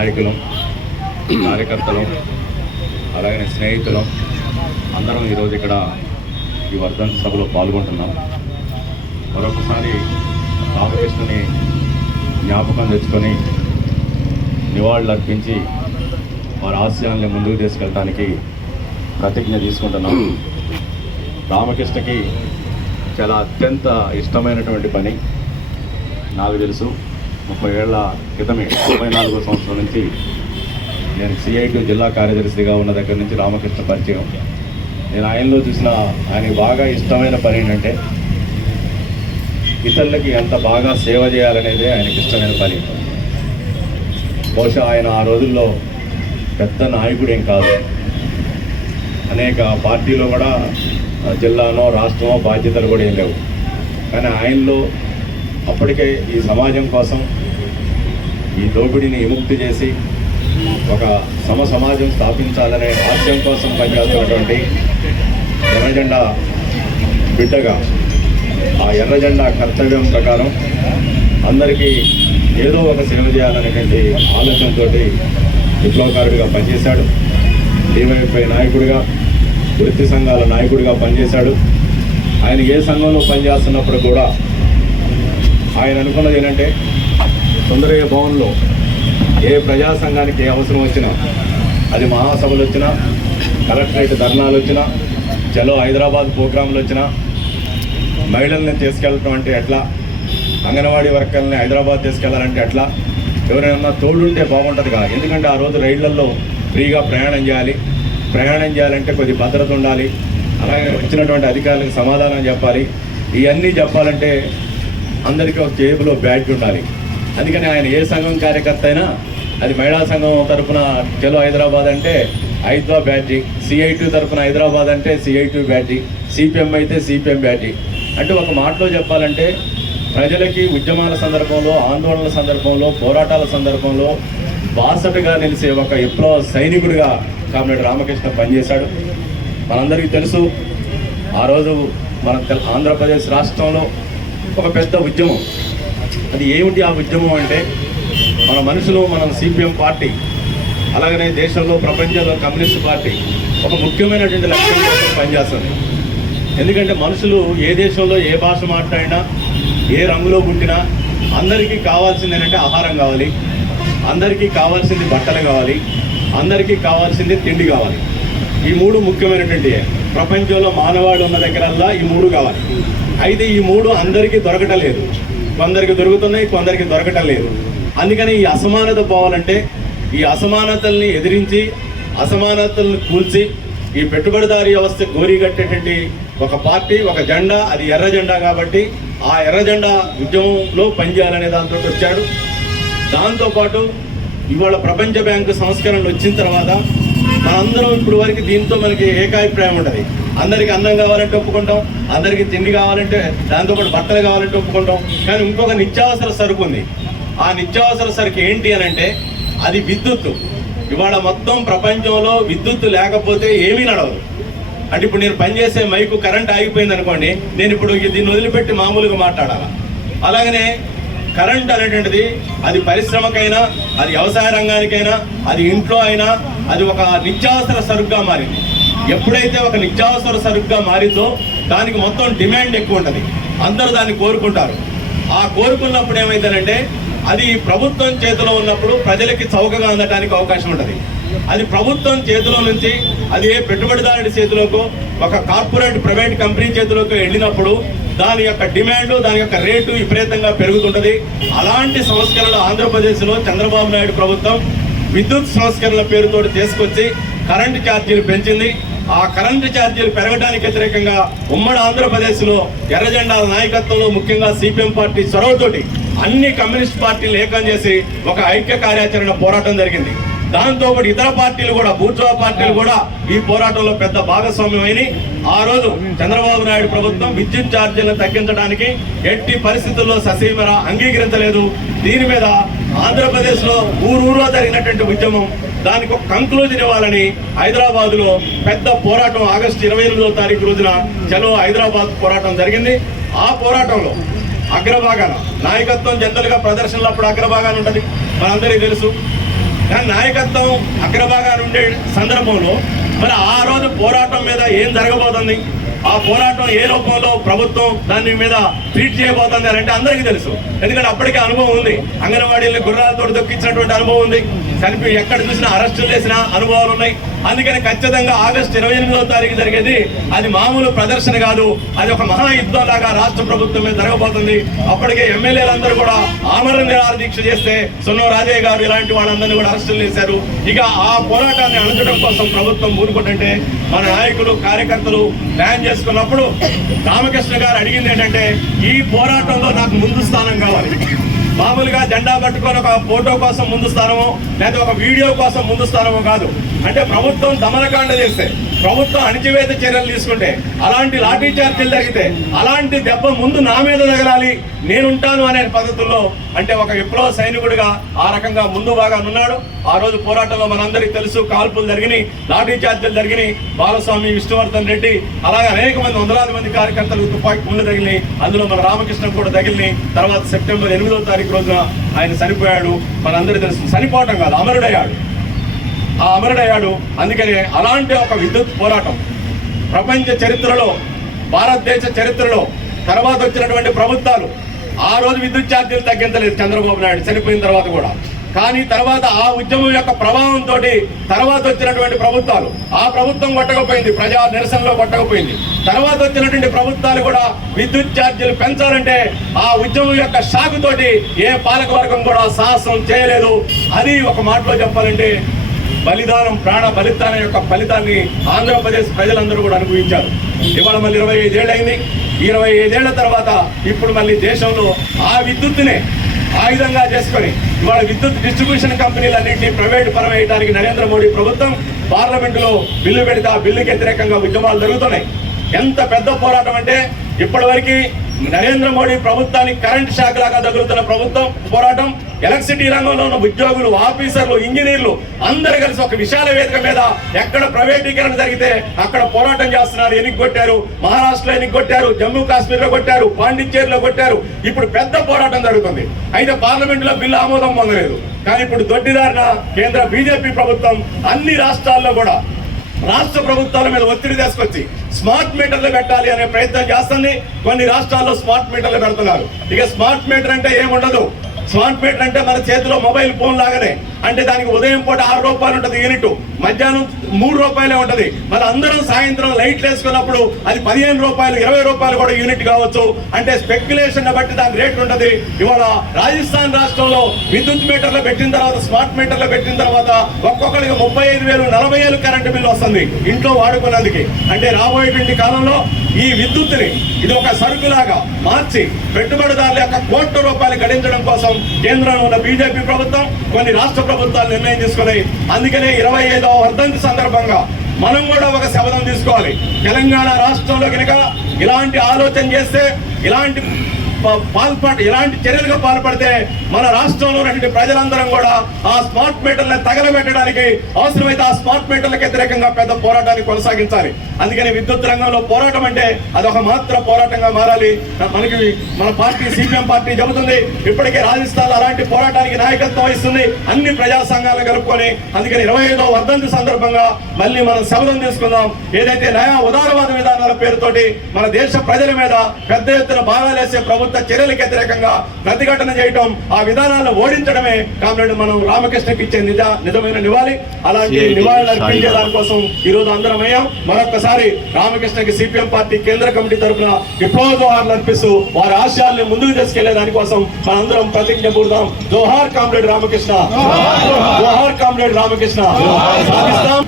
నాయకులు, కార్యకర్తలు, అలాగే స్నేహితులు అందరం ఈరోజు ఇక్కడ ఈ వర్ధంతి సభలో పాల్గొంటున్నాం. మరొకసారి రామకృష్ణని జ్ఞాపకం తెచ్చుకొని నివాళులు అర్పించి వారి ఆశయాల్ని ముందుకు తీసుకెళ్ళడానికి ప్రతిజ్ఞ తీసుకుంటున్నాం. రామకృష్ణకి చాలా అత్యంత ఇష్టమైనటువంటి పని నాకు తెలుసు. 30 ఏళ్ల క్రితమే 34వ సంవత్సరం నుంచి నేను CIT జిల్లా కార్యదర్శిగా ఉన్న దగ్గర నుంచి రామకృష్ణ పరిచయం. నేను ఆయనలో చూసిన ఆయనకి బాగా ఇష్టమైన పని ఏంటంటే ఇతరులకి ఎంత బాగా సేవ చేయాలనేదే ఆయనకి ఇష్టమైన పని. బహుశా ఆయన ఆ రోజుల్లో పెద్ద నాయకుడేం కాదు, అనేక పార్టీలో కూడా జిల్లానో రాష్ట్రమో బాధ్యతలు కూడా ఏం లేవు. కానీ ఆయనలో అప్పటికే ఈ సమాజం కోసం, ఈ దోపిడీని విముక్తి చేసి ఒక సమాజం స్థాపించాలనే ఆశయం కోసం పనిచేస్తున్నటువంటి ఎర్రజెండా బిడ్డగా ఆ ఎర్రజెండా కర్తవ్యం ప్రకారం అందరికీ ఏదో ఒక సేవ చేయాలనేటువంటి ఆలోచనతో విప్లవకారుడిగా పనిచేశాడు. DYFI నాయకుడిగా, వృత్తి సంఘాల నాయకుడిగా పనిచేశాడు. ఆయన ఏ సంఘంలో పనిచేస్తున్నప్పుడు కూడా ఆయన అనుకున్నది ఏంటంటే సుందరయ్య భవన్లో ఏ ప్రజా సంఘానికి ఏ అవసరం వచ్చినా, అది మహాసభలు వచ్చినా, కలెక్టరేట్ ధర్నాలు వచ్చినా, చలో హైదరాబాద్ ప్రోగ్రాంలు వచ్చినా, మహిళల్ని తీసుకెళ్ళటం అంటే ఎట్లా, అంగన్వాడీ వర్కర్ని హైదరాబాద్ తీసుకెళ్లాలంటే ఎట్లా, ఎవరైనా తోడుంటే బాగుంటుంది కదా. ఎందుకంటే ఆ రోజు రైళ్లలో ఫ్రీగా ప్రయాణం చేయాలంటే కొద్ది భద్రత ఉండాలి. అలాగే వచ్చినటువంటి అధికారులకు సమాధానం చెప్పాలి. ఇవన్నీ చెప్పాలంటే అందరికీ ఒక జేబులో బ్యాడ్జ్ ఉండాలి. అందుకని ఆయన ఏ సంఘం కార్యకర్త అయినా అది మహిళా సంఘం తరఫున చలో హైదరాబాద్ అంటే ఐద్వా బ్యాడ్జీ, CIT తరఫున హైదరాబాద్ అంటే CIT బ్యాడ్జీ, CPM అయితే CPM బ్యాడ్జీ. అంటే ఒక మాటలో చెప్పాలంటే ప్రజలకి ఉద్యమాల సందర్భంలో, ఆందోళనల సందర్భంలో, పోరాటాల సందర్భంలో బాసటగా నిలిచే ఒక విప్లవ సైనికుడిగా కామ్రేడ్ రామకృష్ణ పనిచేశాడు. మనందరికీ తెలుసు, ఆ రోజు మన ఆంధ్రప్రదేశ్ రాష్ట్రంలో ఒక పెద్ద ఉద్యమం. అది ఏమిటి ఆ ఉద్యమం అంటే మన CPM పార్టీ, అలాగనే దేశంలో ప్రపంచంలో కమ్యూనిస్ట్ పార్టీ ఒక ముఖ్యమైనటువంటి లక్ష్యం కోసం పనిచేస్తుంది. ఎందుకంటే మనుషులు ఏ దేశంలో ఏ భాష మాట్లాడినా, ఏ రంగులో పుట్టినా అందరికీ కావాల్సింది ఏంటంటే ఆహారం కావాలి, అందరికీ కావాల్సింది బట్టలు కావాలి, అందరికీ కావాల్సింది తిండి కావాలి. ఈ 3 ముఖ్యమైనటువంటి ప్రపంచంలో మానవాడు ఉన్న దగ్గరల్లా ఈ 3 కావాలి. అయితే ఈ 3 అందరికీ దొరకటం లేదు. కొందరికి దొరుకుతున్నాయి, కొందరికి దొరకటం లేదు. అందుకని ఈ అసమానత పోవాలంటే ఈ అసమానతల్ని ఎదిరించి, అసమానతలను కూల్చి ఈ పెట్టుబడిదారీ వ్యవస్థ గోరిగట్టేటువంటి ఒక పార్టీ, ఒక జెండా, అది ఎర్ర జెండా. కాబట్టి ఆ ఎర్ర జెండా ఉద్యమంలో పనిచేయాలనే దాంతో వచ్చాడు. దాంతోపాటు ఇవాళ ప్రపంచ బ్యాంకు సంస్కరణలు వచ్చిన తర్వాత మనందరం ఇప్పుడు వరకు దీంతో మనకి ఏకాభిప్రాయం ఉంటుంది. అందరికీ అన్నం కావాలంటే ఒప్పుకుంటాం, అందరికీ తిండి కావాలంటే, దాంతోపాటు బట్టలు కావాలంటే ఒప్పుకుంటాం. కానీ ఇంకొక నిత్యావసర సరుకు ఉంది. ఆ నిత్యావసర సరుకు ఏంటి అని అంటే అది విద్యుత్తు. ఇవాళ మొత్తం ప్రపంచంలో విద్యుత్తు లేకపోతే ఏమీ నడవదు. అంటే ఇప్పుడు నేను పనిచేసే మైకు కరెంట్ ఆగిపోయింది అనుకోండి, నేను ఇప్పుడు దీన్ని వదిలిపెట్టి మామూలుగా మాట్లాడాలి. అలాగనే కరెంట్ అనేటువంటిది అది పరిశ్రమకైనా, అది వ్యవసాయ రంగానికైనా, అది ఇంట్లో అయినా అది ఒక నిత్యావసర సరుకుగా మారింది. ఎప్పుడైతే ఒక నిత్యావసర సరుకుగా మారిందో దానికి మొత్తం డిమాండ్ ఎక్కువ ఉంటుంది. అందరూ దాన్ని కోరుకుంటారు. ఆ కోరుకున్నప్పుడు ఏమైందంటే అది ప్రభుత్వం చేతిలో ఉన్నప్పుడు ప్రజలకి చౌకగా అందడానికి అవకాశం ఉంటుంది. అది ప్రభుత్వం చేతిలో నుంచి అది ఏ పెట్టుబడిదారుడి చేతిలోకో, ఒక కార్పొరేట్ ప్రైవేట్ కంపెనీ చేతిలోకి వెళ్ళినప్పుడు దాని యొక్క డిమాండ్, దాని యొక్క రేటు విపరీతంగా పెరుగుతుంటుంది. అలాంటి సంస్కరణలు ఆంధ్రప్రదేశ్లో చంద్రబాబు నాయుడు ప్రభుత్వం విద్యుత్ సంస్కరణల పేరుతో తీసుకొచ్చి కరెంటు ఛార్జీలు పెంచింది. ఆ కరెంటు ఛార్జీలు పెరగడానికి వ్యతిరేకంగా ఉమ్మడి ఆంధ్రప్రదేశ్లో ఎర్రజెండాల నాయకత్వంలో ముఖ్యంగా CPM పార్టీ చొరవతోటి అన్ని కమ్యూనిస్ట్ పార్టీలు ఏకం చేసి ఒక ఐక్య కార్యాచరణ పోరాటం జరిగింది. దాంతోపాటు ఇతర పార్టీలు కూడా, బూర్జువా పార్టీలు కూడా ఈ పోరాటంలో పెద్ద భాగస్వామ్యమైనవి. ఆ రోజు చంద్రబాబు నాయుడు ప్రభుత్వం విద్యుత్ ఛార్జీలను తగ్గించడానికి ఎట్టి పరిస్థితుల్లో ససీమరా అంగీకరించలేదు. దీని మీద ఆంధ్రప్రదేశ్లో ఊరూరులో జరిగినటువంటి ఉద్యమం, దానికి ఒక కంక్లూజన్ ఇవ్వాలని హైదరాబాద్లో పెద్ద పోరాటం ఆగస్టు 28వ తారీఖు రోజున చలో హైదరాబాద్ పోరాటం జరిగింది. ఆ పోరాటంలో అగ్రభాగాన నాయకత్వం జనరల్గా ప్రదర్శనలు అప్పుడు అగ్రభాగాన ఉంటుంది, మనందరికీ తెలుసు. కానీ నాయకత్వం అగ్రభాగాన్ని ఉండే సందర్భంలో మరి ఆ రోజు పోరాటం మీద ఏం జరగబోతుంది, ఆ పోరాటం ఏ రూపంలో ప్రభుత్వం దాని మీద ట్రీట్ చేయబోతుంది అని అంటే అందరికీ తెలుసు. ఎందుకంటే అప్పటికే అనుభవం ఉంది. అంగన్వాడీలను గుర్రాలతో దొక్కించినటువంటి అనుభవం ఉంది. చనిపోయి ఎక్కడ చూసినా అరెస్టులు చేసిన అనుభవాలు ఉన్నాయి. అందుకని ఖచ్చితంగా ఆగస్టు 28వ తారీఖు జరిగేది అది మామూలు ప్రదర్శన కాదు, అది ఒక మహాయుద్ధం లాగా రాష్ట్ర ప్రభుత్వం మీద జరగబోతుంది. అప్పటికే ఎమ్మెల్యేలందరూ కూడా ఆమరణ నిరాహార దీక్ష చేస్తే సున్నో రాజయ్య గారు ఇలాంటి వాళ్ళందరినీ కూడా అరెస్టులు చేశారు. ఇక ఆ పోరాటాన్ని అణచడం కోసం ప్రభుత్వం ఊరుకుంటుంటే మన నాయకులు కార్యకర్తలు ప్లాన్ చేసుకున్నప్పుడు రామకృష్ణ గారు అడిగింది ఏంటంటే, ఈ పోరాటంలో నాకు ముందు స్థానం కావాలి. మామూలుగా జెండా పట్టుకొని ఒక ఫోటో కోసం ముందు స్థానమో లేదా ఒక వీడియో కోసం ముందు స్థానమో కాదు. అంటే ప్రభుత్వం దమనకాండ చేస్తే, ప్రభుత్వం అణిచివేత చర్యలు తీసుకుంటే, అలాంటి లాఠీ చార్జీలు జరిగితే అలాంటి దెబ్బ ముందు నా మీద తగలాలి, నేనుంటాను అనే పద్ధతుల్లో అంటే ఒక విప్లవ సైనికుడిగా ఆ రకంగా ముందు బాగా ఉన్నాడు. ఆ రోజు పోరాటంలో మనందరికీ తెలుసు, కాల్పులు జరిగినాయి, లాఠీ చార్జీలు జరిగినాయి. బాలస్వామి, విష్ణువర్ధన్ రెడ్డి అలాగే అనేక మంది వందలాది మంది కార్యకర్తలు తుపాకీ గుండె తగిలినాయి. అందులో మన రామకృష్ణ కూడా తగిలినాయి. తర్వాత సెప్టెంబర్ 8వ తారీఖు రోజున ఆయన చనిపోయాడు. మనందరికీ తెలుసు, చనిపోవటం కాదు, అమరుడయ్యాడు. ఆ అమరుడయ్యాడు. అందుకని అలాంటి ఒక విద్యుత్ పోరాటం ప్రపంచ చరిత్రలో, భారతదేశ చరిత్రలో తర్వాత వచ్చినటువంటి ప్రభుత్వాలు ఆ రోజు విద్యుత్ ఛార్జీలు తగ్గించలేదు చంద్రబాబు నాయుడు చనిపోయిన తర్వాత కూడా. కానీ తర్వాత ఆ ఉద్యమం యొక్క ప్రభావంతో తర్వాత వచ్చినటువంటి ప్రభుత్వాలు, ఆ ప్రభుత్వం కొట్టకపోయింది, ప్రజా నిరసనలో కొట్టకపోయింది. తర్వాత వచ్చినటువంటి ప్రభుత్వాలు కూడా విద్యుత్ ఛార్జీలు పెంచాలంటే ఆ ఉద్యమం యొక్క షాకు తోటి ఏ పాలకవర్గం కూడా సాహసం చేయలేదు. అది ఒక మాటలో చెప్పాలంటే బలిదానం, ప్రాణ బలిదానం యొక్క ఫలితాన్ని ఆంధ్రప్రదేశ్ ప్రజలందరూ కూడా అనుభవించారు. ఇవాళ మళ్ళీ 25 ఏళ్ళు అయింది. 25 ఏళ్ల తర్వాత ఇప్పుడు మళ్ళీ దేశంలో ఆ విద్యుత్తునే ఆయుధంగా చేసుకొని ఇవాళ విద్యుత్ డిస్ట్రిబ్యూషన్ కంపెనీలన్నింటినీ ప్రైవేటు పరం వేయడానికి నరేంద్ర మోడీ ప్రభుత్వం పార్లమెంటులో బిల్లు పెడితే ఆ బిల్లుకి వ్యతిరేకంగా ఉద్యమాలు జరుగుతున్నాయి. ఎంత పెద్ద పోరాటం అంటే ఇప్పటివరకు నరేంద్ర మోడీ ప్రభుత్వానికి కరెంట్ షాక్ లాగా తగులుతున్న ప్రభుత్వం పోరాటం, ఎలక్ట్రిసిటీ రంగంలో ఉన్న ఉద్యోగులు, ఆఫీసర్లు, ఇంజనీర్లు అందరూ కలిసి ఒక విశాల వేదిక మీద ఎక్కడ ప్రైవేటీకరణ జరిగితే అక్కడ పోరాటం చేస్తున్నారు. ఎన్నికొట్టారు, మహారాష్ట్రలో ఎన్నికొట్టారు, జమ్మూ కాశ్మీర్ లో కొట్టారు, పాండిచ్చేరిలో కొట్టారు. ఇప్పుడు పెద్ద పోరాటం జరుగుతుంది. అయితే పార్లమెంట్ లో బిల్లు ఆమోదం పొందలేదు. కానీ ఇప్పుడు దొడ్డిదారిన కేంద్ర బీజేపీ ప్రభుత్వం అన్ని రాష్ట్రాల్లో కూడా రాష్ట్ర ప్రభుత్వాల మీద ఒత్తిడి తీసుకొచ్చి స్మార్ట్ మీటర్లు పెట్టాలి అనే ప్రయత్నం చేస్తుంది. కొన్ని రాష్ట్రాల్లో స్మార్ట్ మీటర్లు పెడుతున్నారు. ఇక స్మార్ట్ మీటర్ అంటే ఏముండదు. స్మార్ట్ మీటర్ అంటే మన చేతిలో మొబైల్ ఫోన్ లాగానే. అంటే దానికి ఉదయం పూట 6 రూపాయలు ఉంటుంది యూనిట్, మధ్యాహ్నం 3 రూపాయలే ఉంటుంది. మళ్ళీ అందరం సాయంత్రం లైట్లు వేసుకున్నప్పుడు అది 15 రూపాయలు, 20 రూపాయలు కూడా యూనిట్ కావచ్చు. అంటే స్పెక్యులేషన్ బట్టి దాని రేట్ ఉంటుంది. ఇవాళ రాజస్థాన్ రాష్ట్రంలో విద్యుత్ మీటర్లు పెట్టిన తర్వాత, స్మార్ట్ మీటర్లు పెట్టిన తర్వాత ఒక్కొక్కరికి 35,000, 40,000 కరెంటు బిల్లు వస్తుంది ఇంట్లో వాడుకున్నందుకు. అంటే రాబోయేటువంటి కాలంలో ఈ విద్యుత్తుని ఇది ఒక సరుకులాగా మార్చి పెట్టుబడిదారుల యొక్క కోట్ల రూపాయలు గడించడం కోసం కేంద్రంలో ఉన్న బీజేపీ ప్రభుత్వం, కొన్ని రాష్ట్ర ప్రభుత్వాలు నిర్ణయం తీసుకున్నాయి. అందుకనే 25వ వర్ధంతి సందర్భంగా మనం కూడా ఒక శపథం తీసుకోవాలి. తెలంగాణ రాష్ట్రంలో కనుక ఇలాంటి ఆలోచన చేస్తే, ఇలాంటి చర్యలుగా పాల్పడితే మన రాష్ట్రంలో ఉన్నటువంటి ప్రజలందరం కూడా ఆ స్మార్ట్ మీటర్లను తగలబెట్టడానికి అవసరమైతే ఆ స్మార్ట్ మీటర్లకు వ్యతిరేకంగా పెద్ద పోరాటాన్ని కొనసాగించాలి. అందుకని విద్యుత్ రంగంలో పోరాటం అంటే అదొక మాత్ర పోరాటంగా మారాలి. మనకి మన పార్టీ సిపిఎం పార్టీ చెబుతుంది, ఇప్పటికే రాజస్థాన్ అలాంటి పోరాటానికి నాయకత్వం వహిస్తుంది, అన్ని ప్రజా సంఘాలను కలుపుకొని. అందుకని 25వ వర్ధంతి సందర్భంగా మళ్ళీ మనం శపథం తీసుకుందాం. ఏదైతే నయా ఉదారవాద విధానాల పేరుతోటి మన దేశ ప్రజల మీద పెద్ద ఎత్తున భాగాలేసే ప్రభుత్వ చర్యలకు వ్యతిరేకంగా ప్రతిఘటన చేయటం, ఆ విధానాలను ఓడించడమే కాబట్టి మనం రామకృష్ణకి ఇచ్చే నిజమైన నివాళి. అలాంటి నివాళులు అర్పించే దానికోసం ఈ రోజు అందరం అయ్యాం. మరొక్కసారి రామకృష్ణకి సిపిఎం పార్టీ కేంద్ర కమిటీ తరఫున విప్లవ జోహార్లు అర్పిస్తూ వారి ఆశయాల్ని ముందుకు తీసుకెళ్లే దానికోసం మనందరం ప్రతిజ్ఞ పూడదాం. జోహార్ కామ్రేడ్ రామకృష్ణ, జోహార్ కామ్రేడ్ రామకృష్ణ. సాధిస్తాం.